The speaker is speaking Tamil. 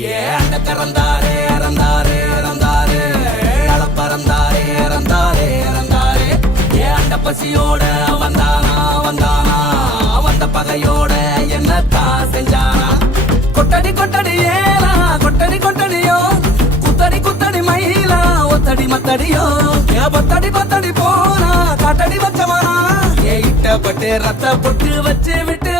ஏ அந்த கறந்தாரே இறந்தாரே இறந்தாரே அளப்பறந்தாரே இறந்தாரே இறந்தாரே ஏ அந்த பசியோட வந்தானா வந்தானா வந்த பகையோட என்னத்தான் செஞ்சானா கொட்டடி கொட்டடி ஏலா கொட்டடி கொட்டடியோ குத்தடி குத்தடி மயிலா ஒத்தடி மத்தடியோ ஏ பத்தடி பத்தடி போனா காட்டடி வச்சவனா ஏ இட்டப்பட்டு ரத்த பொட்டு வச்சு விட்டு